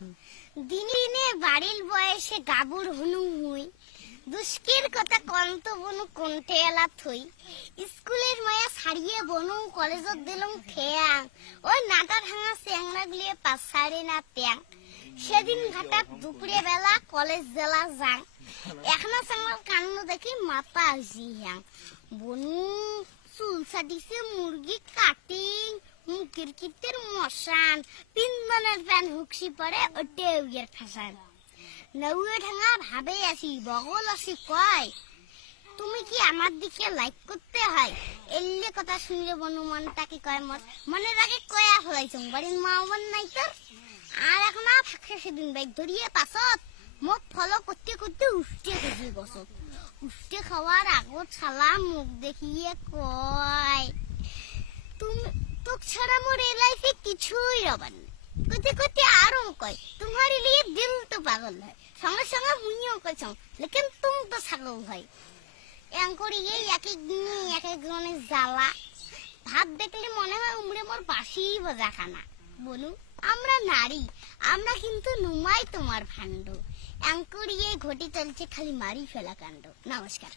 দিনে দিনে বাড়ির বয়সে গাবুর হনু মুই দুষ্কের কথা কন্ত বনু কোনটে এলা থই স্কুলের মায়া ছাড়িয়ে বনু কলেজত দিলুম খেয়াং ওই নাটা ভাঙা চেংড়া গুলিয়ে পাছাড়ে না ট্যাং সেদিন ঘাটাত দুপুরে বেলা কলেজ জেলা যাং এখনো চাঙাল কান্ন দেখি মাথা আসি হ্যাং বনু চুল ছাটিছে মুরগি কাটিং মুখের কিতের মশান পিন্দনের প্যান হুকসি পরে ওটে উইয়ের ফাঁসান নৌয়ে ঢাঙা ভাবে আসি বগল আসি কয় তুমি কি আমার দিকে লাইক করতে হয় এলে কথা শুনলে বনু মনটাকে কয় মনের আগে কয়া ফলাইছং বাড়ির মা বোন নাই তোর আর এখন ফাঁকে সেদিন বাইক ধরিয়ে পাছত মুখ ফলো করতে করতে উষ্টে খুঁজে বসত উষ্টে খাওয়ার আগত ছালা মুখ দেখিয়ে কয় তুমি তোক ছাড়া মোর এই লাইফে কিছুই রবার না কইতে কইতে আরো কয় তোমার লিয়ে দিল তো পাগল হয় সঙ্গে সঙ্গে মুইও কইছং লেকিন তুম তো ছাগল হয় এঙ্করিয়ে এক এক দিনে এক এক জনের জ্বালা ভাত দেখলে মনে হয় উমরে মোর বাসি বাজা খানা বলু আমরা নারী আমরা কিন্তু নুমাই তোমার ভাণ্ড এঙ্করিয়ে ঘটি চলছে খালি মারি ফেলা কাণ্ড নমস্কার।